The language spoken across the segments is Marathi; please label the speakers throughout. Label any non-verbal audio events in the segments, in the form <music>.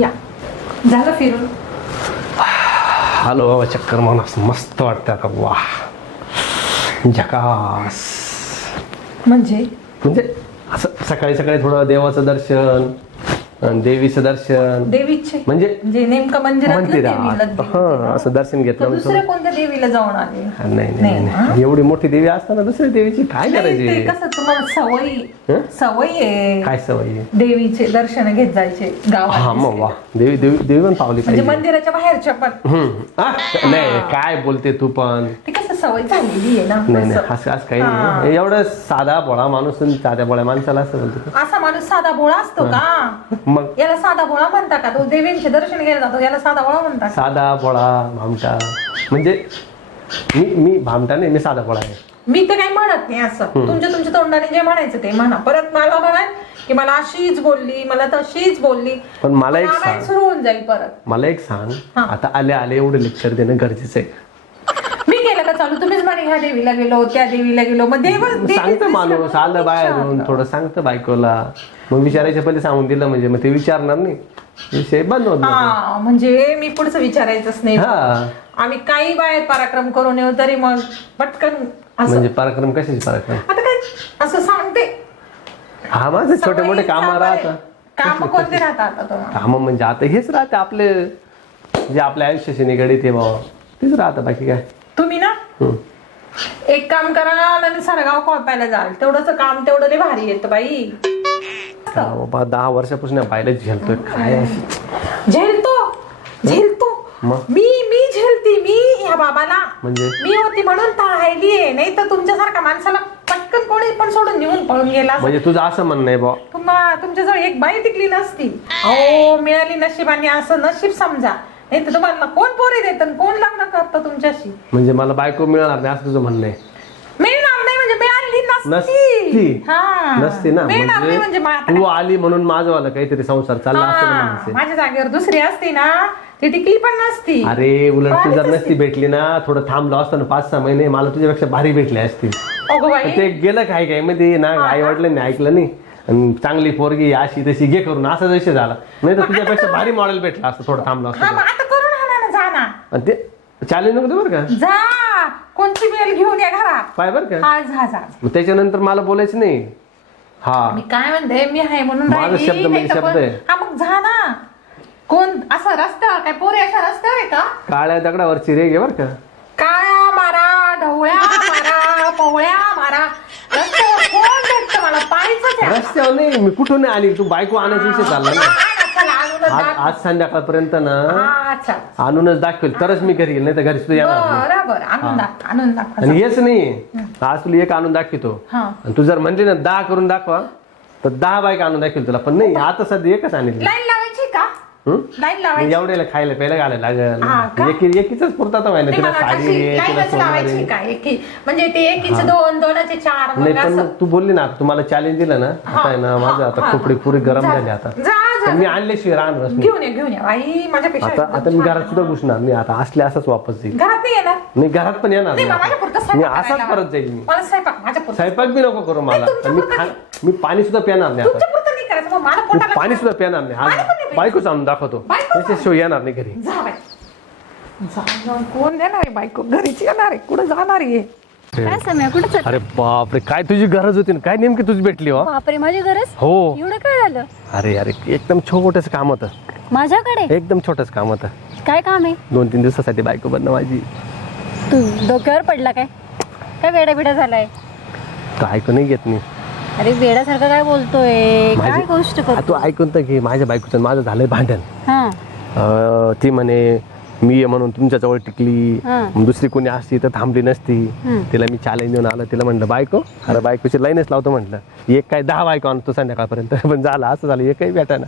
Speaker 1: या. झालं फिरून?
Speaker 2: हॅलो बाबा चक्कर असं मस्त वाटतं आता. वा झकास.
Speaker 1: म्हणजे?
Speaker 2: म्हणजे असं सकाळी सकाळी थोडं देवाचं दर्शन देवीचं दर्शन.
Speaker 1: देवीचे.
Speaker 2: म्हणजे
Speaker 1: म्हणजे नेमकं मंदिरातलं देवीला
Speaker 2: मंदिरात
Speaker 1: देवी
Speaker 2: हा असं दर्शन घेतलं म्हणजे
Speaker 1: दुसऱ्या कोणत्या देवीला जाऊन आले?
Speaker 2: नाही नाही एवढी मोठी देवी असताना दुसऱ्या देवीची काय
Speaker 1: नाही, ते
Speaker 2: करायची
Speaker 1: कसं तुम्हाला सवयी
Speaker 2: हं?
Speaker 1: सवयी आहे.
Speaker 2: काय सवय आहे?
Speaker 1: देवीचे दर्शन घेत जायचे
Speaker 2: हा मग वा. देवी देवी देवी पण पावली
Speaker 1: म्हणजे
Speaker 2: पाहिजे.
Speaker 1: मंदिराच्या बाहेरच्या पण.
Speaker 2: हम्म. आ, नाही काय बोलते तू पण.
Speaker 1: ते कसं सवय झालेली आहे ना
Speaker 2: नाही
Speaker 1: असं.
Speaker 2: असं असं काही नाही. एवढं साधा भोळा माणूस आणि साध्या भोळ्या माणसाला असं बोलतो.
Speaker 1: असा माणूस साधा भोळा असतो का?
Speaker 2: मग?
Speaker 1: याला साधा भोळा म्हणता का? तो देवींचे दर्शन घ्यायला जातो याला साधा भोळा म्हणता का?
Speaker 2: साधा भोळा भामटा. म्हणजे मी मी भामटा नाही मी साधा भोळा आहे.
Speaker 1: मी तर काही म्हणत नाही असं. तुमच्या तुमच्या तोंडाने जे म्हणायचं ते म्हणा. परत मला म्हणाल की मला अशीच बोलली मला तशीच बोलली.
Speaker 2: पण मला एक सांग.
Speaker 1: सुरू होऊन जाईल परत.
Speaker 2: मला एक सांग.
Speaker 1: हा.
Speaker 2: आता आले आले एवढं लेक्चर देणं गरजेचं आहे.
Speaker 1: का चालू. तुम्हीच म्हणे ह्या देवीला गेलो त्या देवीला गेलो. मग देव देवीच
Speaker 2: सांगतं
Speaker 1: दिसलं
Speaker 2: माणूस
Speaker 1: म्हणून
Speaker 2: आलं बाहेरून. थोडं सांगतं बायकोला. मग विचारायच्या पहिले सांगून दिलं म्हणजे मग ते विचारणार नाही. विषय बंद होत नाही.
Speaker 1: हा म्हणजे मी पुढचं विचारायचंच नाही.
Speaker 2: हा.
Speaker 1: आम्ही काही बाहेर पराक्रम करून येऊ तरी मग पटकन असं.
Speaker 2: म्हणजे पराक्रम कशाचे पराक्रम?
Speaker 1: आता काय असं सांगते.
Speaker 2: हा माझे छोटे मोठे काम. राहतात.
Speaker 1: कामं कोणते राहतात आता तुम्हाला?
Speaker 2: काम म्हणजे आता हेच राहते आपले. जे आपल्या आयुष्याशी निगडीत आहे बाबा तेच राहतं बाकी काय.
Speaker 1: एक काम करा आणि सरगाव कोळपायला जाल. तेवढंच काम तेवढं लय भारी येतं बाई.
Speaker 2: हा बाबा दहा वर्षापासून पाहिलं झेलतोय. काय
Speaker 1: झेलतो झेलतो.
Speaker 2: मग?
Speaker 1: मी मी झेलती मी ह्या बाबाला.
Speaker 2: म्हणजे?
Speaker 1: मी होती म्हणून राहिलीये नाही तर तुमच्यासारख्या माणसाला पटकन कोणी पण सोडून निघून पळून गेला. असता.
Speaker 2: म्हणजे तुझं असं म्हणणं आहे बा.
Speaker 1: तुम्हा तुमच्याजवळ एक बाई टिकली नसती. अहो मिळाली नशिबाने असं नशीब समजा. नाही तर तुम्हाला कोण पोरी देत आणि कोण लग्न करतं तुमच्याशी?
Speaker 2: म्हणजे मला बायको मिळणार नाही असं तुझं म्हणणं आहे.
Speaker 1: मिळणार नाही म्हणजे मिळाली
Speaker 2: नसती.
Speaker 1: नसती. हा.
Speaker 2: नसते ना
Speaker 1: मिळणार नाही म्हणजे
Speaker 2: म्हणजे
Speaker 1: मग आता
Speaker 2: तू आली म्हणून माझं वाला काहीतरी संसार चालला असं
Speaker 1: हा,
Speaker 2: म्हणायचं
Speaker 1: माझ्या जागेवर दुसरी असती ना ती टिकली पण नसती.
Speaker 2: अरे उलट तू जर नसती भेटली ना थोडं थांबलो असतं ना पाच सहा महिने मला तुझ्यापेक्षा भारी भेटली असती
Speaker 1: अगो बाई.
Speaker 2: ते गेलं काय काय मध्ये ना आई वाटलं नाही ऐकलं नाही. आणि चांगली पोरगी अशी तशी घे करून असा विषय झाला. नाही तर तुझ्यापेक्षा भारी मॉडेल भेटला असतं थोडं थांबलो असतं
Speaker 1: हा
Speaker 2: तर.
Speaker 1: मग आता करून आणा ना जा ना.
Speaker 2: आणि ते चॅलेंज नको देऊ बरं का?
Speaker 1: जा. कोणती बेल घेऊन या घरात?
Speaker 2: पाय बरं का?
Speaker 1: हा जा जा.
Speaker 2: मग त्याच्यानंतर मला बोलायचं नाही. हा.
Speaker 1: मी काय म्हणते? मी आहे म्हणून
Speaker 2: माझा
Speaker 1: राहिली,
Speaker 2: शब्द म्हणजे शब्द
Speaker 1: पण-
Speaker 2: आहे.
Speaker 1: हा मग जा ना. कोण असं रस्त्यावर काय पोरी अशा रस्त्यावर आहे का?
Speaker 2: काळ्या दगडावरची रेग आहे बरं का?
Speaker 1: काळ्या ढवळ्या मारा पवळ्या मारा. रस्त्यावर कोण भेटतं मला? पाहायचंच आहे.
Speaker 2: रस्त्यावर नाही मी कुठून नाही आली? तू बायको आणायचा विषय चालला ना.
Speaker 1: हा, चला, आणूनच
Speaker 2: आज. आज संध्याकाळपर्यंत ना
Speaker 1: हा, अच्छा.
Speaker 2: आणूनच दाखवेल. तरच मी घरी येईल नाही तर घरी सुद्धा येणार नाही.
Speaker 1: बरं बरं. आणून दाखव आणून दाखव.
Speaker 2: आणि हेच नाही. आज तुला एक आणून दाखवतो.
Speaker 1: हा.
Speaker 2: आणि तू जर म्हणली ना दहा करून दाखवा तर दहा बाईक आणून दाखवेल तुला. पण नाही आता सध्या एकच आणली.
Speaker 1: लाईन
Speaker 2: हं?
Speaker 1: लाईन लावायची.
Speaker 2: एवढ्याला खायला प्यायला घालायला
Speaker 1: हा का?
Speaker 2: लागल एकी एकीच पुरता तर व्हायला.
Speaker 1: नाही,
Speaker 2: तिला
Speaker 1: मला
Speaker 2: साडी
Speaker 1: अशी
Speaker 2: तिला
Speaker 1: लाईनच
Speaker 2: सोनं
Speaker 1: लावायची
Speaker 2: रे.
Speaker 1: का एकी म्हणजे ते एकीचे दोन दोनाचे चार
Speaker 2: नाही
Speaker 1: मग
Speaker 2: पण
Speaker 1: असं.
Speaker 2: तू बोलली ना तुम्हाला चॅलेंज दिलं ना आता आहे ना माझं आता खोपडी पुरी गरम झाली आता.
Speaker 1: जा जा.
Speaker 2: पण मी आणल्याशिवाय राहणारच नाही.
Speaker 1: घेऊन ये घेऊन ये. माझ्यापेक्षा
Speaker 2: आता आता मी घरात सुद्धा घुसणार नाही. आता असले असंच वापस जाईल.
Speaker 1: घरात नाही येणार?
Speaker 2: नाही घरात पण येणार
Speaker 1: नाही
Speaker 2: नाही
Speaker 1: माझ्या पुरतं
Speaker 2: आता. मी
Speaker 1: स्वयंपाक
Speaker 2: असाच
Speaker 1: करायला
Speaker 2: परत जाईल मी.
Speaker 1: मला स्वयंपाक माझ्या पुरतं
Speaker 2: स्वयंपाक बी नको करू मला.
Speaker 1: तुमच्या
Speaker 2: मी खा मी पाणी सुद्धा पिणार नाही आता.
Speaker 1: तुमच्या मग मला
Speaker 2: मी
Speaker 1: पोटाला
Speaker 2: पाणी सुद्धा पिणार नाही.
Speaker 1: पाणी पण
Speaker 2: आज
Speaker 1: नाही
Speaker 2: बायकोच आणून दाखवतो.
Speaker 1: बायको
Speaker 2: त्याच्याशिवाय येणार नाही घरी.
Speaker 1: जा बाई. जा. जा. कोण देणार आहे बायको? घरीच येणार आहे. कुठं जाणार आहे
Speaker 3: काय समय? कुठं चाल
Speaker 2: अरे बापरे काय तुझी गरज होती ना? काय नेमकी तुझी भेटली हो?
Speaker 3: बापरे माझी गरज?
Speaker 2: हो.
Speaker 3: एवढं काय झालं?
Speaker 2: अरे अरे एकदम छोटस काम होतं.
Speaker 3: माझ्याकडे?
Speaker 2: एकदम छोटस काम होतं.
Speaker 3: काय काम आहे?
Speaker 2: दोन तीन दिवसासाठी बायको बनणं माझी.
Speaker 3: तू डोक्यावर पडला काय? काय वेडा बिडा झालाय?
Speaker 2: तू ऐकून नाही घेत नाही
Speaker 3: अरे वेड्यासारखं काय बोलतोय? काय
Speaker 2: माझी-
Speaker 3: गोष्ट
Speaker 2: आ, तू
Speaker 3: करतो
Speaker 2: ऐकून तर घे माझ्या बायकोचं आणि माझं झालंय भांडण.
Speaker 3: हा.
Speaker 2: अं, ती म्हणे मी आहे म्हणून तुमच्या जवळ टिकली.
Speaker 3: हा.
Speaker 2: दुसरी कोणी असती तर थांबली नसती. तिला मी चॅलेंज देऊन आलो. तिला म्हणलं बायको अरे बायकोची लाईनच लावतो म्हटलं एक काय दहा बायको आणतो संध्याकाळपर्यंत. <laughs> पण झालं असं झालं एकही भेटा ना.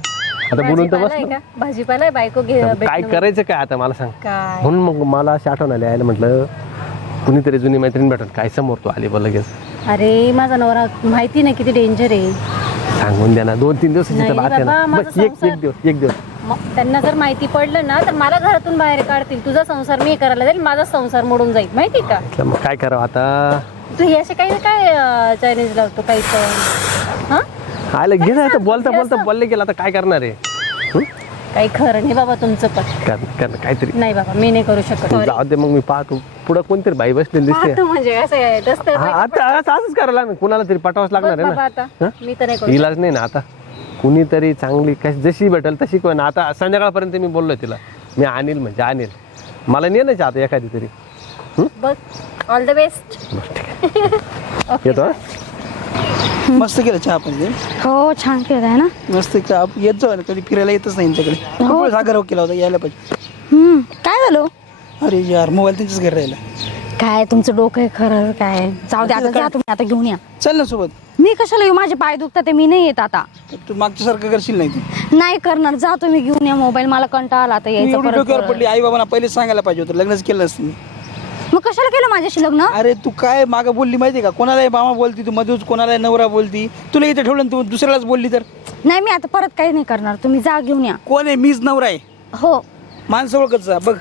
Speaker 2: आता बोलून तर
Speaker 3: भाजीपाला आहे
Speaker 2: बस
Speaker 3: का? भाजीपाला आहे बायको घे
Speaker 2: काय
Speaker 3: भेटणं
Speaker 2: करायचं काय आता मला सांग.
Speaker 3: काय?
Speaker 2: म्हणून मग मला अशी आठवण आली आयला म्हटलं कुणीतरी जुनी मैत्रीण भेटून काय समोर तू आली बोल लगेच.
Speaker 3: अरे माझा नवरा माहिती नाही किती डेंजर आहे.
Speaker 2: सांगून द्या ना दोन तीन
Speaker 3: नाही बाबा, माझा
Speaker 2: एक
Speaker 3: संसार-
Speaker 2: एक दिवस एक दिवस.
Speaker 3: त्यांना जर माहिती पडलं ना तर मला घरातून बाहेर काढतील. तुझा संसार मी करायला जाईल माझा संसार मोडून जाईल. माहिती का?
Speaker 2: म्हटलं मग काय करावं आता?
Speaker 3: तू हे असे काही ना काय चॅलेंज लावतो काही पण. हा?
Speaker 2: आलं घे ना आता बोलता बोलता बोलले गेला आता काय करणार आहे?
Speaker 3: काही खरं नाही बाबा तुमचं पण.
Speaker 2: कर कर काहीतरी.
Speaker 3: नाही बाबा मी नाही करू शकत. Sorry.
Speaker 2: जाऊ दे मग मी पाहतो. पुढं कोणतरी बाई बसलेली दिसते.
Speaker 3: पाहतो म्हणजे असं आहे
Speaker 2: हा, आता आता असंच करायला लागणार कुणाला तरी पाठवावंच
Speaker 3: बघ
Speaker 2: लागणार आहे
Speaker 3: बाबा
Speaker 2: ना.
Speaker 3: आता.
Speaker 2: हं?
Speaker 3: मी तर नाही करू
Speaker 2: इलाज नाही ना आता. कुणीतरी चांगली कशी जशी भेटेल तशी कोण आता संध्याकाळपर्यंत मी बोललोय तिला. मी आणील म्हणजे आणील मला नेणच आता एखादी तरी.
Speaker 3: बघ ऑल द बेस्ट
Speaker 2: बस ठीक आहे. <laughs> येतो हं?
Speaker 4: मस्त केलं चहा पण ते.
Speaker 5: हो छान केलं आहे ना?
Speaker 4: मस्त चहा येत जाऊ ना कधी फिरायला येतच नाही यांच्याकडे खूप सागर केला होता यायला पाहिजे
Speaker 5: हम्म, काय झालं?
Speaker 4: अरे यार मोबाईल त्यांच्याच घरी राहिला.
Speaker 5: काय तुमचं डोकं आहे खरं काय? जाऊ दे आता जा तुम्ही आता घेऊन या.
Speaker 4: चल ना सोबत.
Speaker 5: मी कशाला येऊ? माझे पाय दुखतात ते मी नाही येत आता.
Speaker 4: तू मागच्यासारखं करशील नाही तू.
Speaker 5: नाही करणार जा तुम्ही घेऊन या मोबाईल मला कंटाळा आला आता
Speaker 4: तू
Speaker 5: यायचं
Speaker 4: एवढी
Speaker 5: परत
Speaker 4: डोक्यावर
Speaker 5: परत.
Speaker 4: पडली आई बाबांना पहिले सांगायला पाहिजे होतं लग्नच केलं नसतं. मी.
Speaker 5: मग कशाला केलं माझ्याशी लग्न?
Speaker 4: अरे तू काय मागं बोलली माहिती का? कोणालाही मामा बोलती तू मधूच कोणालाही नवरा बोलती. तुला इथे ठेवलं आणि तू दुसऱ्यालाच बोलली तर?
Speaker 5: नाही मी आता परत काही नाही करणार. तुम्ही जा घेऊन या.
Speaker 4: कोण आहे? मीच नवरा आहे.
Speaker 5: हो.
Speaker 4: माणसं ओळखत जा बघ.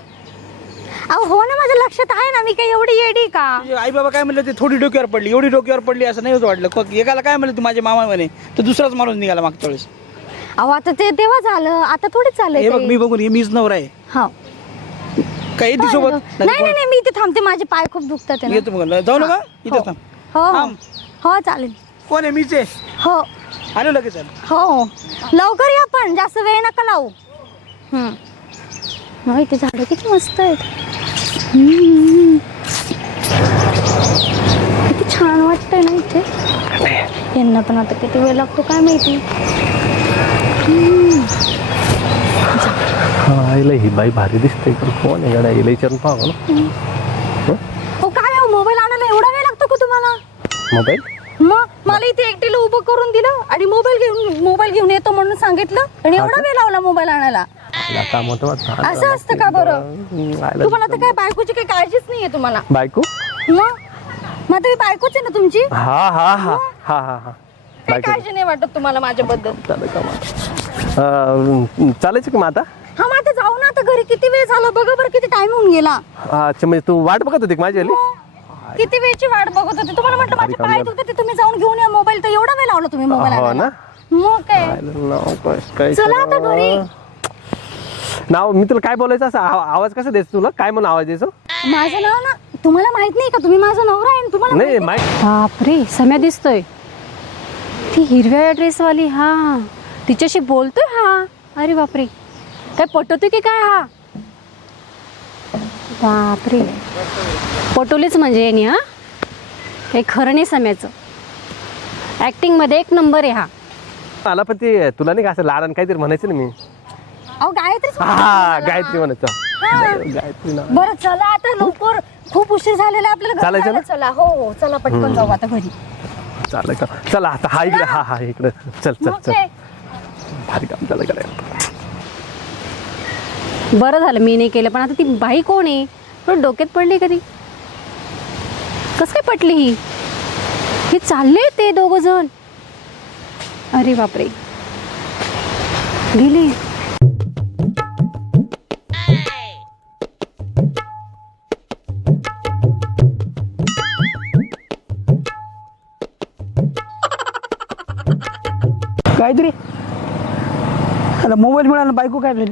Speaker 5: अहो हो ना माझ्या लक्षात आहे ना मी काही एवढी येडी का?
Speaker 4: आई बाबा काय म्हणलं ते थोडी डोक्यावर पडली. एवढी डोक्यावर पडली असं नाही होतं वाटलं. को- एकाला काय म्हणलं तू माझे मामा म्हणे? तर दुसराच माणूस निघाला मागच्या वेळेस.
Speaker 5: अहो आता ते तेव्हा झालं. आता थोडीच
Speaker 4: हे बघ. मी बघून हे मीच नवरा आहे.
Speaker 5: हो.
Speaker 4: काय येते सोबत
Speaker 5: नाही नाही नाही मी इथे थांबते माझे पाय खूप दुखतात आहे ना.
Speaker 4: येतो मग जाऊ नका? इथं थांब.
Speaker 5: हो हो.
Speaker 4: थांब.
Speaker 5: हो चालेल.
Speaker 4: कोण आहे? मीच आहे.
Speaker 5: हो.
Speaker 4: आलो लगेच आलो.
Speaker 5: हो लवकर या पण जास्त वेळ नका लावू. हम्म. हो, इथे झाडं किती मस्त आहेत. हम्म. किती छान वाटतंय ना इथे. यांना पण आता किती वेळ लागतो काय माहिती.
Speaker 2: हा आईला ही बाई भारी दिसते. पण कोण आहे? गड्या हिला विचारून पाहा ना
Speaker 5: हो? काय हो मोबाईल आणायला एवढा वेळ लागतो का तुम्हाला?
Speaker 2: मोबाईल?
Speaker 5: मग मला इथे एकटीला उभं करून दिलं आणि मोबाईल घेऊन मोबाईल घेऊन येतो म्हणून सांगितलं आणि एवढा वेळ लावला मोबाईल आणायला.
Speaker 2: काम होतं वाटतं.
Speaker 5: असं असतं का बरं?
Speaker 2: आईला-
Speaker 5: तुम्हाला तर काय बायकोची काही काळजीच नाहीये तुम्हाला.
Speaker 2: बायको?
Speaker 5: मग? मग तुम्ही बायकोच आहे ना तुमची?
Speaker 2: हा हा हा हा हा हा.
Speaker 5: काही
Speaker 2: बायको
Speaker 5: काळजी नाही वाटत तुम्हाला माझ्याबद्दल.
Speaker 2: चालेल का मग? अं, चालायचं का मग आता?
Speaker 5: हा मग आता जाऊ ना आता घरी किती वेळ झाला? बघा बरं किती टाइम होऊन गेला.
Speaker 2: अच्छा म्हणजे तू वाट बघत होती का माझी आली
Speaker 5: किती वेळची वाट बघत होते? तुम्हाला म्हटलं माझे पाय. दुखते तुम्ही जाऊन घेऊन या मोबाईल तर एवढा वेळ लावला तुम्ही मोबाईल
Speaker 2: हो
Speaker 5: आणायला.
Speaker 2: ना?
Speaker 5: मग काय?
Speaker 2: आईला नाव काय- काय
Speaker 5: चला आता
Speaker 2: करावं?
Speaker 5: घरी.
Speaker 2: नाव मी तुला काय बोलायचं? असं आव- आवाज कसा द्यायचा तुला? काय म्हणून आवाज द्यायचं
Speaker 5: माझं नाव ना तुम्हाला माहीत नाही का? तुम्ही माझा नवरा आहे आणि तुम्हाला
Speaker 2: नाही माहिती
Speaker 3: बापरे सम्या दिसतोय. ती हिरव्या ड्रेसवाली हा. तिच्याशी बोलतोय हा. अरे बापरे. काय पटवतोय की काय हा? बापरे. पटवलीच म्हणजे यांनी हा? काही खरं नाही सम्याचं ॲक्टिंगमध्ये एक नंबर आहे हा.
Speaker 2: मला पण ते तुला नाही का असं लाडान काहीतरी म्हणायचं ना मी?
Speaker 5: अहो गायत्री
Speaker 2: हा गायत्री म्हणायचं. गायत्री
Speaker 5: बरं चला आता लवकर. खूप उशीर झालेला आपल्याला घरी
Speaker 2: चालायचं
Speaker 5: जायला. चला हो हो चला पटकन जाऊ आता घरी.
Speaker 2: चालेल का? चला आता हा इकडे हा हा इकडे. चल चल
Speaker 5: मग
Speaker 2: चल.
Speaker 5: काय
Speaker 2: भारी काम झालं करायला
Speaker 3: बरं झालं मी नाही केलं पण आता ती बाई कोण आहे? पण डोक्यात पडली कधी? कसं काय पटली ही? हे चालले ते दोघ जण. अरे बापरे. गेली.
Speaker 4: काहीतरी. आता मोबाईल मिळाला बायको काय झाली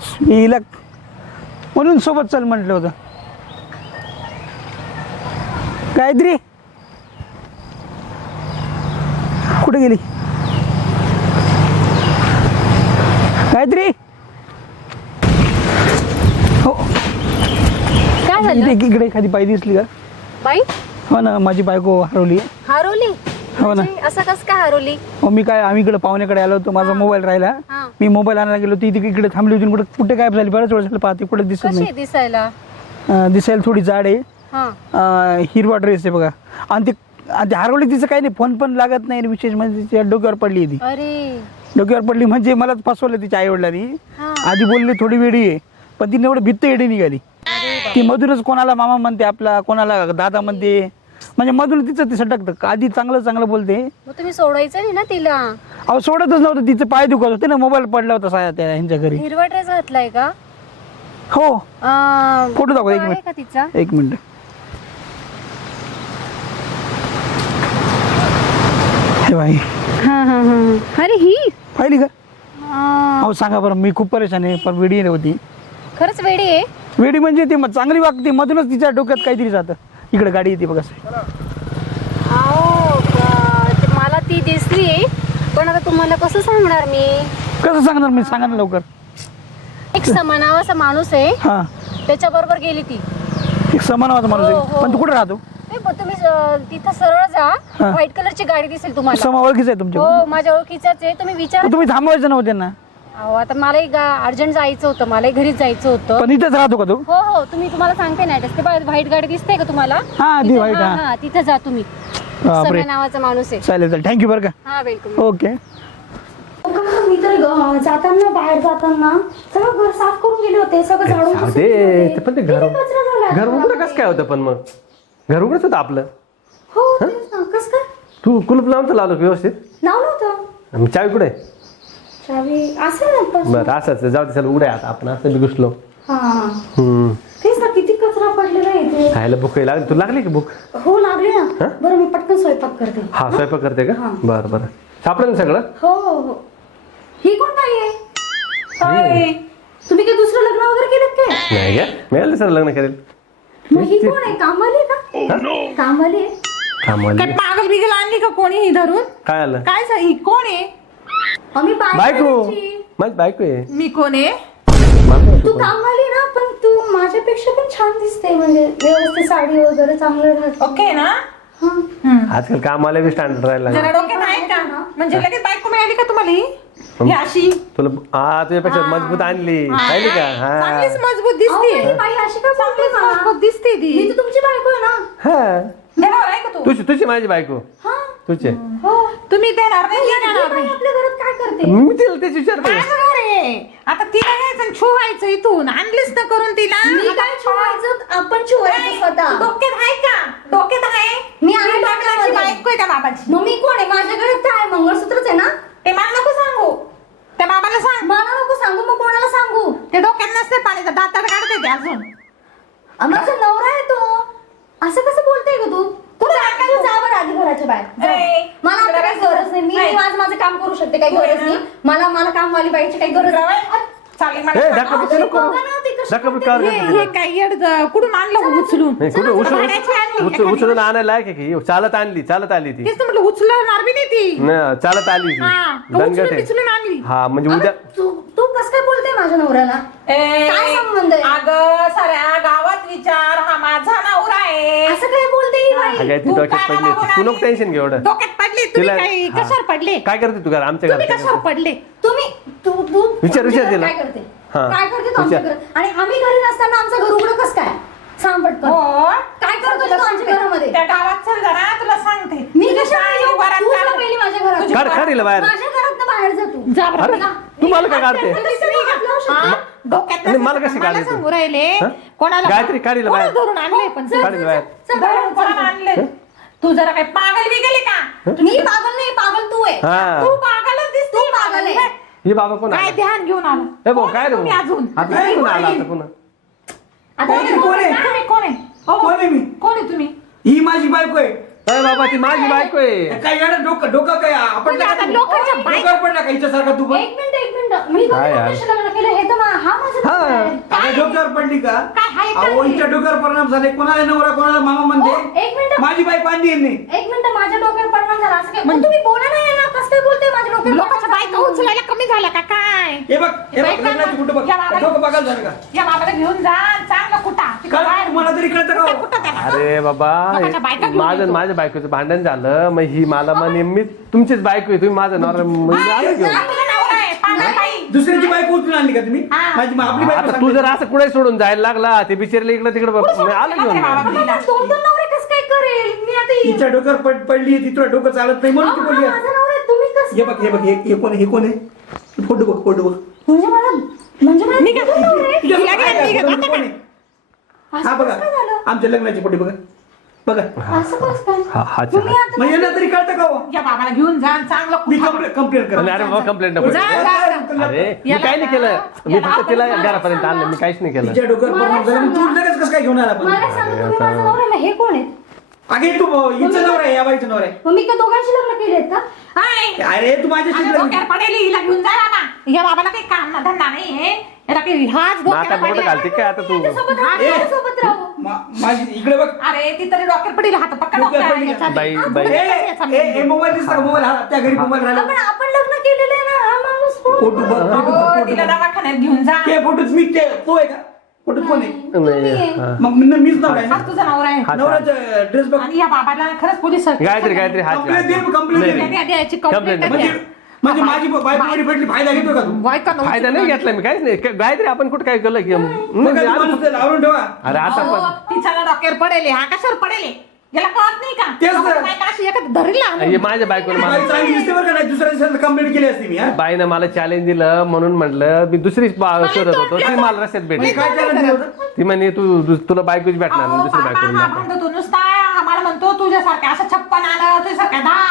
Speaker 4: हिला म्हणून सोबत चल म्हटलं होतं. गायत्री! कुठे गेली? गायत्री! हो.
Speaker 3: काय झालं?
Speaker 4: इकडे एखादी बाई दिसली का?
Speaker 3: बाई?
Speaker 4: हो ना माझी बायको हरवली
Speaker 3: हरवली?
Speaker 4: हो ना.
Speaker 3: म्हणजे असं कसं काय हरवली?
Speaker 4: हो मी काय आम्ही इकडे पाहुण्याकडे आलो होतो माझा मोबाईल राहिला.
Speaker 3: हा.
Speaker 4: मी मोबाईल आणायला गेलो ती इकडे थांबली होती कुठे कुठे गायब झाली? बऱ्याच वेळ झालं पाहते कुठे दिसत
Speaker 3: कशी
Speaker 4: नाही.
Speaker 3: दिसायला?
Speaker 4: अं, दिसायला थोडी जाड आहे.
Speaker 3: हा.
Speaker 4: अं, हिरवा ड्रेस आहे बघा. आणि ते आणि ते हरवली तिचं काही नाही फोन पण लागत नाही आणि विशेष म्हणजे तिच्या डोक्यावर पडली ती.
Speaker 3: अरे.
Speaker 4: डोक्यावर पडली म्हणजे मलाच फसवलं तिच्या आई वडिलांनी
Speaker 3: हा.
Speaker 4: आधी बोलली थोडी वेळी आहे. पण तिने एवढं भित्त एडी निघाली. ती मधूनच कोणाला मामा म्हणते आपला कोणाला दादा म्हणते. म्हणजे मधून तिचं ते सटकतं आधी चांगलं चांगलं बोलते.
Speaker 3: मग तुम्ही सोडायचं नाही ना तिला?
Speaker 4: अहो सोडतच नव्हतं. तिचं पाय दुखत होते ना. मोबाईल पडला होता साया त्या ह्यांच्या घरी.
Speaker 3: हिरवा ड्रेस घातलाय का?
Speaker 4: हो.
Speaker 3: अं,
Speaker 4: फोटो दाखव एक
Speaker 3: आहे
Speaker 4: मिनिट.
Speaker 3: का तिचा?
Speaker 4: एक मिनिट. हे बाई.
Speaker 3: हा हा हा अरे ही?
Speaker 4: पाहिली का?
Speaker 3: अं,
Speaker 4: अहो सांगा बरं. मी खूप परेशान आहे. पण वेडी होती
Speaker 3: खरंच वेडी आहे?
Speaker 4: वेडी म्हणजे ती म- चांगली वागते. मधूनच तिच्या डोक्यात काहीतरी जातं. इकडे गाडी येते बघा
Speaker 3: अहो ब- ते मला ती दिसली. पण आता तुम्हाला कसं सांगणार मी?
Speaker 4: कसं सांगणार मी? सांगा ना लवकर.
Speaker 3: एक समानावाचा माणूस आहे.
Speaker 4: हा.
Speaker 3: त्याच्या बरोबर गेली ती.
Speaker 4: एक समानावाचा माणूस
Speaker 3: हो,
Speaker 4: आहे.
Speaker 3: हो.
Speaker 4: पण तू कुठे राहतो?
Speaker 3: पण तुम्ही अं, तिथं सरळ जा.
Speaker 4: हा.
Speaker 3: व्हाईट कलरची गाडी दिसेल तुम्हाला.
Speaker 4: समा ओळखीच आहे तुमच्या
Speaker 3: हो माझ्या ओळखीचाच आहे. तुम्ही विचार.
Speaker 4: तुम्ही थांबवायचं नव्हते ना
Speaker 3: अहो आता मलाही अर्जंट जायचं होतं. मलाही घरीच जायचं होतं.
Speaker 4: पण इथेच राहतो का तू?
Speaker 3: हो हो. तुम्ही तुम्हाला सांगते ना ऍड्रेस ते व्हाईट गाडी दिसते का तुम्हाला?
Speaker 4: हा, ती
Speaker 3: तिथं- हा,
Speaker 4: हा.
Speaker 3: हा जा तुम्ही.
Speaker 4: बापरे.
Speaker 3: सगळ्या नावाचा माणूस आहे.
Speaker 4: चालेल चालेल. थँक्यू बरं का.
Speaker 3: हा वेलकम
Speaker 4: ओके
Speaker 5: मी तर ग- जाताना बाहेर जाताना सगळं घर साफ करून गेले होते. सगळं झाडून
Speaker 2: जाऊ
Speaker 5: पुसून
Speaker 2: दे
Speaker 5: गेले होते.
Speaker 2: ते पण ते घर
Speaker 5: किती कचरा झालाय
Speaker 2: घर उघडं कसं काय होतं पण मग? घर उघडच होतं आपलं.
Speaker 5: हो तेच ना. कसं काय?
Speaker 2: तू कुलूप लावून तर लावलं व्यवस्थित.
Speaker 5: लावलं होतं.
Speaker 2: आणि चावी कुठे
Speaker 5: चावी असेल ना पण.
Speaker 2: बरं असंच जाऊ दे चल उघड्या आता आपण. असं बी घुसलो.
Speaker 5: हा.
Speaker 2: हम्म.
Speaker 5: तेच ना किती कचरा पडलेला आहे इथे.
Speaker 2: खायला भूक लागली? तू लागली की भूक?
Speaker 5: हो लागले ना. बरं मी पटकन स्वयंपाक करते.
Speaker 2: हा स्वयंपाक करते का? बरं बरं. सापडलं ना सगळं?
Speaker 5: हो हो हो. ही कोण बाई आहे?
Speaker 1: होय.
Speaker 5: तुम्ही काही दुसरं लग्न वगैरे केलं काय?
Speaker 2: नाही का मिळालं सर लग्न करेल.
Speaker 5: मग ही कोण आहे? कामवाली आहे का कामवाली आहे.
Speaker 2: कामाला.
Speaker 1: काय पागल बिगल आणली का कोणी ही धरून
Speaker 2: काय आलं?
Speaker 1: काय सा- ही कोण आहे?
Speaker 5: आम्ही बायको.
Speaker 2: माझी बायको आहे.
Speaker 1: मी कोण आहे?
Speaker 5: तू. कामवाली ना पण तू माझ्यापेक्षा पण छान दिसते म्हणजे व्यवस्थित साडी वगैरे चांगलं राहत
Speaker 1: ओके ना?
Speaker 5: हा.
Speaker 2: आजकाल कामाला बी स्टँडर्ड राहायला
Speaker 1: जरा
Speaker 2: लागलं.
Speaker 1: डोक्यात आहे का? म्हणजे लगेच बायको मिळाली का तुम्हाला ही? ही अशी?
Speaker 2: तुला हा तुझ्यापेक्षा मजबूत आणली. पाहिली का?
Speaker 1: चांगलीच मजबूत
Speaker 5: अहो,
Speaker 1: दिसते.
Speaker 5: पण ही बाई अशी का बोलते मला?
Speaker 1: मजबूत दिसते ती.
Speaker 5: मी तर तुमची बायको आहे ना.
Speaker 2: हा.
Speaker 1: देणार आहे का तू?
Speaker 2: तुझी तुझी माझी बायको.
Speaker 5: हा.
Speaker 2: तुझे.
Speaker 5: हो.
Speaker 1: तुम्ही देणार नाही
Speaker 5: ही
Speaker 1: ती देणार नाही
Speaker 5: आपल्या घरात काय करते?
Speaker 2: मी तिला तेच विचारते.
Speaker 1: माझं घर आहे? आता तिला घ्यायचं आणि छुवायचं इथून. आणलीच ना करून तिला.
Speaker 5: मी काय छुवायचं? आपण छुवायचं स्वतः.
Speaker 1: डोक्यात आहे का? डोक्यात आहे?
Speaker 5: मी आहे डोक्यामध्ये.
Speaker 1: बायको आहे त्या बाबाची.
Speaker 5: मग मी कोण आहे? माझ्या घरात काय? मंगळसूत्रच आहे ना?
Speaker 1: ते मला नको सांगू. त्या बाबाला सांग.
Speaker 5: मला नको सांगू मग कोणाला सांगू?
Speaker 1: ते डोक्यात नसते पाणी दाताड काढते ते अजून.
Speaker 5: आ, माझा नवरा आहे तो. असं कसं बोलते का तू? तू
Speaker 1: तू.
Speaker 5: जा बरं आधी घराच्या बाहेर. जा.
Speaker 1: ए,
Speaker 5: मला आता काही गरज नाही. मी
Speaker 1: नाही.
Speaker 5: माझं माझं काम करू शकते काही गरज
Speaker 1: ना?
Speaker 5: नाही. मला मला कामवाली बाईची काही गरज नाही.
Speaker 1: चालेल मला
Speaker 5: बघा ना.
Speaker 1: हे. हे काय येड कुठून आणलं उचलून?
Speaker 2: नाही कुठे उचल
Speaker 1: भाड्याची आणली.
Speaker 2: उचल
Speaker 1: एखादी.
Speaker 2: उचलून आणायला आहे का? की चालत आणली चालत आली ती.
Speaker 1: तेच तर म्हटलं उचलणार बी नाही ती.
Speaker 2: न, चालत आली ती.
Speaker 1: हा, का उचलून बिचलून आणली?
Speaker 2: हा म्हणजे उद्या
Speaker 5: तू तू कसं काय बोलते माझ्या नवऱ्याला? काय संबंध आहे?
Speaker 1: अगं साऱ्या गावात विचार. हा माझा नवरा आहे.
Speaker 5: असं काय बोलते ही बाई?
Speaker 2: अगं ती
Speaker 1: तू
Speaker 2: डोक्यात पडली. तू नको
Speaker 1: आली?
Speaker 2: टेन्शन घेऊ एवढं.
Speaker 1: डोक्यात पडले? तुम्ही
Speaker 2: हा.
Speaker 1: कशावर पडले?
Speaker 2: काय करते तू घर? आमच्या
Speaker 1: तुम्ही
Speaker 2: घरात
Speaker 1: कशावर पडले?
Speaker 5: तुम्ही तू तू
Speaker 2: विचार- विचार तिला.
Speaker 5: काय करते?
Speaker 2: हा.
Speaker 5: काय करते तू आमच्या
Speaker 2: विचार.
Speaker 5: घरात आणि आम्ही घरी नसताना आमचं घर उघडं कसं काय सांग पटकन
Speaker 1: हो
Speaker 5: काय करतो तू आमच्या घरामध्ये
Speaker 1: त्या गावात चल जरा तुला सांगते
Speaker 5: मी
Speaker 1: तुझी
Speaker 5: कशाला
Speaker 1: साडी
Speaker 5: येऊ?
Speaker 1: वरात
Speaker 5: तू जा
Speaker 1: काढ.
Speaker 5: पहिली माझ्या घरात
Speaker 1: तुझी
Speaker 2: काढ काढ हिला बाहेर
Speaker 5: माझ्या घरात बाहेर जा तू
Speaker 1: जा बरं.
Speaker 2: अरे
Speaker 5: जा.
Speaker 2: तू मला काय काढते.
Speaker 1: हा? डोक्यात
Speaker 2: आणि मला कशी
Speaker 1: मला
Speaker 2: काढली तू?
Speaker 1: सांगू राहिले
Speaker 2: हा?
Speaker 1: कोणाला
Speaker 2: गायत्री, काढीला
Speaker 1: कोणाला
Speaker 2: बाहेर.
Speaker 1: धरून आणले पण
Speaker 5: चल,
Speaker 2: काढील
Speaker 5: चल,
Speaker 2: बाहेर.
Speaker 5: चल,
Speaker 1: धरून
Speaker 5: चल,
Speaker 1: कोणाला
Speaker 5: चल.
Speaker 1: आणले तू जरा काय पागल बी गेली का
Speaker 5: मी पागल नाही पागल तू आहे
Speaker 2: हा
Speaker 1: तू पागलच दिसते
Speaker 5: तू पागल आहे.
Speaker 2: हे बाबा कोण
Speaker 1: काय
Speaker 2: आला?
Speaker 1: ध्यान घेऊन आलो?
Speaker 2: ए भाऊ
Speaker 1: कोण
Speaker 2: काय
Speaker 1: आहे
Speaker 2: रे
Speaker 1: तुम्ही
Speaker 2: भाऊ?
Speaker 1: अजून?
Speaker 2: आता काय कोण आला आता पुन्हा?
Speaker 5: आता
Speaker 4: कोण आहे? कोण आहे?
Speaker 1: तुम्ही कोण आहे? हो,
Speaker 4: कोण आहे मी?
Speaker 1: कोण आहे तुम्ही?
Speaker 4: ही माझी बायको आहे.
Speaker 2: अरे बाबा ती माझी बायको आहे.
Speaker 4: काय येणं डोकं डोकं काय? आपण
Speaker 1: म्हणजे आता लोकांच्या
Speaker 4: डोक्यावर पडला का हिच्यासारखा तू पण?
Speaker 5: एक मिनिट एक मिनिट. मी
Speaker 2: काय यार?
Speaker 5: कधी लग्न केलं हे तर मा- हा माझा
Speaker 2: हा.
Speaker 5: नवरा आहे.
Speaker 4: अगं डोक्यावर पडली का?
Speaker 1: काय हाय का
Speaker 4: अहो
Speaker 1: नाही?
Speaker 4: हिच्या डोक्यावर परिणाम झाले. कोणाला नवरा कोणाला मामा
Speaker 5: ओ,
Speaker 4: म्हणते
Speaker 5: एक मिनिट.
Speaker 4: माझी बाई पांदी यांनी
Speaker 5: एक मिनिट माझ्या डोक्यावर झाला असं काय मग तुम्ही बोला नाही ना कसं काय बोलते माझ्या
Speaker 1: लोकांच्या बायका? उचलायला कमी झाल्या का काय
Speaker 4: हे बघ हे बघ
Speaker 1: बायका
Speaker 4: लग्नाची कुठं बघ
Speaker 1: या बाबा-
Speaker 4: डोकं बघायला झालं का
Speaker 1: या बाबाला घेऊन जा चांगला कुठा तिकडं
Speaker 4: काय
Speaker 1: बाहेर.
Speaker 4: तुम्हाला तरी कळतं का हो?
Speaker 1: कुठं त्याला
Speaker 2: अरे बाबा
Speaker 1: लोकांच्या बायका घेऊन
Speaker 2: माझं
Speaker 1: येतो.
Speaker 2: माझ्या बायकोचं भांडण झालं मग ही मला म्हणे मी तुमचीच बायको आहे तुम्ही माझं नवरा म्हणजे आलं घेऊन
Speaker 1: तुझा नवरा आहे, पागल बाई.
Speaker 4: दुसऱ्याची बायको उचलून आणली का तुम्ही
Speaker 1: हा.
Speaker 4: माझी आपली बायको
Speaker 2: आता तू
Speaker 4: सांगते.
Speaker 2: जर असं कुठे सोडून जायला लागला ते बिचारले इकडे तिकडे आलं घेऊन
Speaker 1: अरे बाबा,
Speaker 5: पण मग दोन दोन नवरे काय मी आता ही-
Speaker 4: हिच्या डोक्यावर पड पडली ती तुला डोकं चालत नाही म्हणून ती
Speaker 5: अहो,
Speaker 4: बोलली
Speaker 5: हा माझा नवरा आहे, तुम्ही कसं
Speaker 4: हे बघ हे बघ हे हे कोण आहे? हे कोण आहे फोटो बघ फोटो बघ
Speaker 5: म्हणजे मला म्हणजे मला नवरे.
Speaker 4: कोण आहे?
Speaker 5: असं
Speaker 4: हा बघा
Speaker 5: कसं काय झालं?
Speaker 4: आमच्या लग्नाची फोटो बघा बघा
Speaker 5: असं कसं काय?
Speaker 2: हा, हा,
Speaker 5: तुम्ही
Speaker 2: हा.
Speaker 5: आता
Speaker 4: मग यांना तरी कळतं का हो?
Speaker 1: या बाबाला घेऊन जा चांगलं
Speaker 4: मी
Speaker 1: कुठा
Speaker 4: कंप्लेंट करा
Speaker 2: अरे बाबा कंप्लेंट नको
Speaker 1: जा, जा, जा.
Speaker 2: अरे मी काही नाही केलं मी फक्त तिला घरापर्यंत आणलं मी काहीच नाही केलं
Speaker 4: तिच्या डोक्यावर परिणाम झाला मग तू लगेच कसं काय घेऊन आला पण
Speaker 5: मला सांगा तुम्ही हे कोण आहे
Speaker 4: अगे तू हिचं नवर आहे या बाईचं नवर आहे
Speaker 5: मग मी काय दोघांशी लग्न केलेत का
Speaker 1: हाय.
Speaker 4: अरे तू माझ्याशी
Speaker 1: अरे
Speaker 4: लग्न-
Speaker 1: डोक्यावर पडेल हिला घेऊन जा बाबा या बाबाला काही काम ना धंदा नाही याला काही हाच
Speaker 2: आता
Speaker 1: डोक्यावर
Speaker 2: कुठं
Speaker 1: पडेल.
Speaker 2: घालते काय आता तू
Speaker 5: सोबत राहू
Speaker 4: ए.
Speaker 5: सोबत राहू
Speaker 4: मा- माझी इकडे बघ
Speaker 1: अरे ती तरी डोक्यावर पडेल हात पक्का
Speaker 4: डोक्यावर
Speaker 1: डोक्यावर
Speaker 4: पडेल.
Speaker 2: बाई-
Speaker 1: हा,
Speaker 2: बाई.
Speaker 4: मोबाईल दिसला का मोबाईल हा त्या घरी मोबाईल राहिला
Speaker 5: आपण आपण लग्न केलेलं आहे ना हा माणूस कोण?
Speaker 4: फोटो बघ फोटो बघ,
Speaker 1: हो,
Speaker 4: फोटो
Speaker 1: तिला
Speaker 4: बघ.
Speaker 1: दवाखान्यात घेऊन जा
Speaker 4: ते फोटोच मी ते तो आहे का कोण? आहे
Speaker 2: हा.
Speaker 4: मग मी मीच नवरा आहे
Speaker 1: हा
Speaker 4: ना
Speaker 1: तुझा नवरा आहे
Speaker 2: हा.
Speaker 4: नवऱ्याचा ड्रेस बघ.
Speaker 1: आणि या बाबाला खरंच पोलीस
Speaker 2: गायत्री गायत्री हात
Speaker 4: Complaint दे, complaint दे.
Speaker 2: नाही, नाही.
Speaker 1: याची
Speaker 2: Complaint
Speaker 1: कंप्लेंट
Speaker 2: दे.
Speaker 4: म्हणजे म्हणजे माझी बायको भेटली फायदा घेतो का तू?
Speaker 2: फायदा नाही घेतला मी काहीच नाही. क- गायत्री आपण कुठं काय केलं की?
Speaker 4: मग काय तू त्याला आवरून ठेवा.
Speaker 2: अरे आता
Speaker 1: अहो,
Speaker 2: पण
Speaker 1: तिचा पडेल हा कशावर पडेल? याला कळत नाही का?
Speaker 4: तर.
Speaker 1: बायका अशी एखादी धरली ना
Speaker 2: हे माझ्या बायकोला
Speaker 4: माझी
Speaker 2: मला
Speaker 4: चांगली दिसते बरं का नाही? दुसऱ्या दिवसाला कंप्लेंट केली असती मी हा?
Speaker 2: बाईनं मला चॅलेंज दिलं म्हणून म्हटलं मी दुसरी बा- शोधत होतो. ती मला रस्त्यात
Speaker 4: मी
Speaker 2: भेटली
Speaker 4: काय करायला दिलं होतं?
Speaker 2: ती म्हणे तू दु- तुला बायकोच भेटणार
Speaker 1: अहो,
Speaker 2: नाही दुसरी
Speaker 1: बाबा हा. भांडतो नुसता आम्हाला म्हणतो तुझ्यासारख्या असं छप्पन आलं तुझ्यासारख्या दहा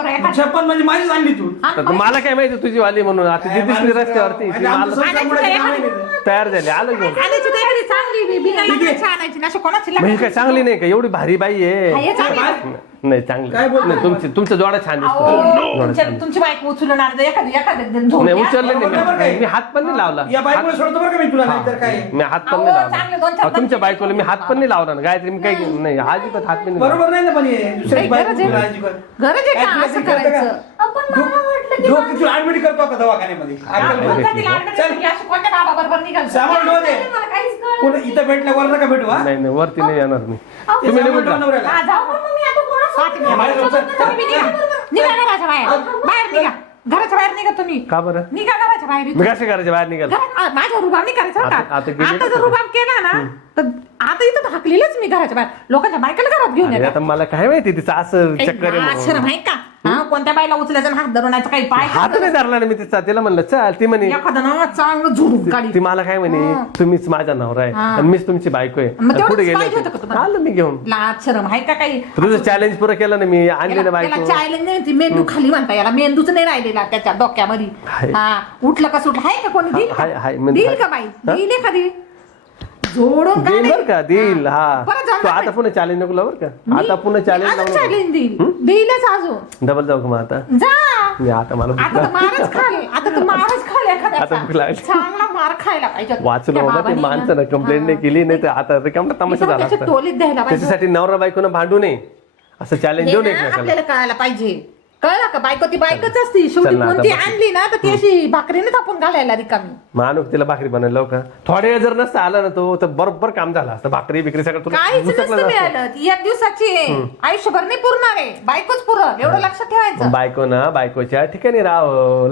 Speaker 1: आणून दाखव बरं एखादं.
Speaker 4: छप्पन म्हणजे माझीच आणली तू.
Speaker 2: मला काय माहिती तुझी वाली म्हणून? आता ती दिसली रस्त्यावरती ती
Speaker 4: आमचं
Speaker 2: मला
Speaker 4: आहे.
Speaker 2: तयार झाली आलो घेऊन.
Speaker 1: आणायची तर एखादी चांगली बी- बिना
Speaker 4: ठीक आहे.
Speaker 1: लग्नाची आणायची ना अशी कोणाची
Speaker 2: म्हणजे काय चांगली नाही का? एवढी भारी बाई आहे.
Speaker 1: आहे चांगली.
Speaker 2: नाही चांगली
Speaker 4: काय?
Speaker 2: नाही तुमची तुमचा जोडा छान दिसतो जोडा छान
Speaker 1: तुमची बाईक उचलून आणलं एखादी एखादी
Speaker 2: नाही उचलले
Speaker 4: बरोबर
Speaker 2: नाही
Speaker 4: काय?
Speaker 2: मी. मी हात पण नाही लावला
Speaker 4: या बायकोला सोडतो बरं का मी तुला नाहीतर काय
Speaker 2: मी हात पण
Speaker 1: अहो,
Speaker 2: नाही
Speaker 1: चांगले दोन
Speaker 2: लावला अहो, तुमच्या बायकोला मी हात पण नाही लावला ना गायत्री मी काही नाही अजिबात हात पण नाही.
Speaker 4: बरोबर नाही ना पण हे दुसऱ्याची
Speaker 1: नाही,
Speaker 4: बायको
Speaker 1: गरज आहे.
Speaker 4: तुला अजिबात.
Speaker 1: गरज आहे
Speaker 4: काय
Speaker 1: का असं? करायचं
Speaker 5: आपण मला वाटलं की
Speaker 4: डोकं तुला ऍडमिट करतो का दवाखान्यामध्ये अक्कल सामान ठेवा
Speaker 5: मला काहीच कळलं
Speaker 4: कोण इथं भेटल्या वर नका भेटू हा
Speaker 2: नाही नाही वरती नाही येणार मी तुम्ही
Speaker 4: सामान
Speaker 2: निघून
Speaker 4: ठेवा
Speaker 2: जा.
Speaker 4: नवऱ्याला.
Speaker 1: हा, जाऊ.
Speaker 5: मग मी आता कोणासोबत
Speaker 1: हा, सोबत
Speaker 4: सोबत
Speaker 1: तुम्ही निघा. निघा घराच्या बाहेर. बाहेर निघा. घराच्या बाहेर निघा तुम्ही.
Speaker 2: का बरं?
Speaker 1: निघा घराच्या बाहेर.
Speaker 2: मी कशा करायचे बाहेर निघाल?
Speaker 1: घरात- आ, रुबाब नाही करायचा बरं
Speaker 2: आता-
Speaker 1: का
Speaker 2: आता गेली
Speaker 1: आता
Speaker 2: का?
Speaker 1: जर रुबाब केला ना तर आता इथं हाकलेलंच मी घराच्या बाहेर. लोकांच्या बायकाला घरात घेऊन
Speaker 2: अरे
Speaker 1: येतात.
Speaker 2: आता मला काय माहिती तिचं असं चक्कर आहे
Speaker 1: का? हा? कोणत्या बाईला उचलायचं हात धरून काही पाय
Speaker 2: हात नाही धरला ना मी तिचा. तिला म्हणलं चल ती म्हणे
Speaker 1: एखादं ना चांगलं झुडून काढी.
Speaker 2: ती मला काय म्हणे तुम्हीच माझा नवरा आहे. आणि मीच तुमची बायको आहे.
Speaker 1: मग पाहिजे
Speaker 2: गेले
Speaker 1: होतं का तुम्हाला?
Speaker 2: आलो मी घेऊन.
Speaker 1: लाज शरम आहे का काही?
Speaker 2: तुझं चॅलेंज पुरं केलं ना मी आणली ना
Speaker 1: याला
Speaker 2: बायको.
Speaker 1: चॅलेंज नाही ती मेंदू खाली म्हणता याला. मेंदूच नाही राहिलेला त्याच्या डोक्यामध्ये.
Speaker 2: हाय.
Speaker 1: हा उठलं का सुटलं? आहे का कोणी? देईल
Speaker 2: हाय- हाय,
Speaker 1: का?
Speaker 2: मेंदू
Speaker 1: देईल
Speaker 2: हाय.
Speaker 1: का बाई?
Speaker 2: हा?
Speaker 1: देईल एखादी? जोडून का
Speaker 2: देईल? बर का? देईल.
Speaker 1: हा. परत
Speaker 2: तू आता. पुन्हा चॅलेंज नको लावू बरं का? आता पुन्हा चॅलेंज
Speaker 1: अजून चॅलेंज देईल. देईलच अजून.
Speaker 2: डबल जाऊ का मग आता?
Speaker 1: जा.
Speaker 2: मी आता मला भूक
Speaker 1: आता तर
Speaker 2: लागली.
Speaker 1: मारच खाल. आता तर मारच खाल
Speaker 2: आता भूक
Speaker 1: एखाद्याचा
Speaker 2: लागली.
Speaker 1: चांगला मार खायला पाहिजे. <laughs>
Speaker 2: वाचलो
Speaker 1: त्या
Speaker 2: बाबा ते
Speaker 1: बाबांनी ना-
Speaker 2: माणसानं कंप्लेंट नाही केली नाही तर आता रिकामटा तमाशा झाला
Speaker 1: त्याच्या
Speaker 2: असता.
Speaker 1: टोलीत द्यायला पाहिजे.
Speaker 2: त्याच्यासाठी नवरा बायकोनं भांडू नये. असं चॅलेंज
Speaker 1: हे
Speaker 2: देऊ नये
Speaker 1: ना
Speaker 2: एकमेकाला
Speaker 1: कळायला पाहिजे. कळलं का? बायको ती बायकोच असती.
Speaker 2: चल
Speaker 1: शेवटी
Speaker 2: ना, आता
Speaker 1: कोणती. आणली ना तर ती अशी भाकरीने थापून घालायला रिकामी.
Speaker 2: माणूस तिला भाकरी बनवायला लवकर. थोडे वेळ जर नसतं आला ना तो तर बरोबर काम झालं असतं. भाकरी बिकरी सगळं तुला
Speaker 1: काहीच नसतं. मिळालं. ती एक दिवसाची आहे. आयुष्यभर नाही पुरणार आहे. बायकोच पुरल एवढं लक्षात ठेवायचं.
Speaker 2: बायको ना बायकोच्या ठिकाणी राह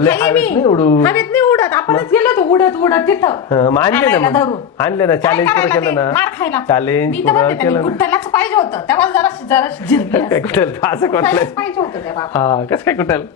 Speaker 2: लय
Speaker 1: हाय
Speaker 2: हवेत
Speaker 1: मी.
Speaker 2: नाही उडू.
Speaker 1: हवेत नाही उडत. आपणच गेलो होतो उडत उडत तिथं.
Speaker 2: हं, मग आणले ना
Speaker 1: आणायला
Speaker 2: मग.
Speaker 1: धरून.
Speaker 2: आणले ना,
Speaker 1: काय
Speaker 2: challenge पुरं
Speaker 1: करायला
Speaker 2: केलं
Speaker 1: ते?
Speaker 2: ना.
Speaker 1: मार खायला.
Speaker 2: Challenge
Speaker 1: मी तर
Speaker 2: पुरं
Speaker 1: म्हणते त्यांनी
Speaker 2: केलं ना.
Speaker 1: गुट्ट्यालाच पाहिजे होतं. तेव्हा जरा जरा जिरली <laughs>
Speaker 2: काय असं
Speaker 1: गुट्ट्यालाच
Speaker 2: कुठलं
Speaker 1: पाहिजे होतं त्या बाबा.
Speaker 2: हा. हा कसं काय कुठं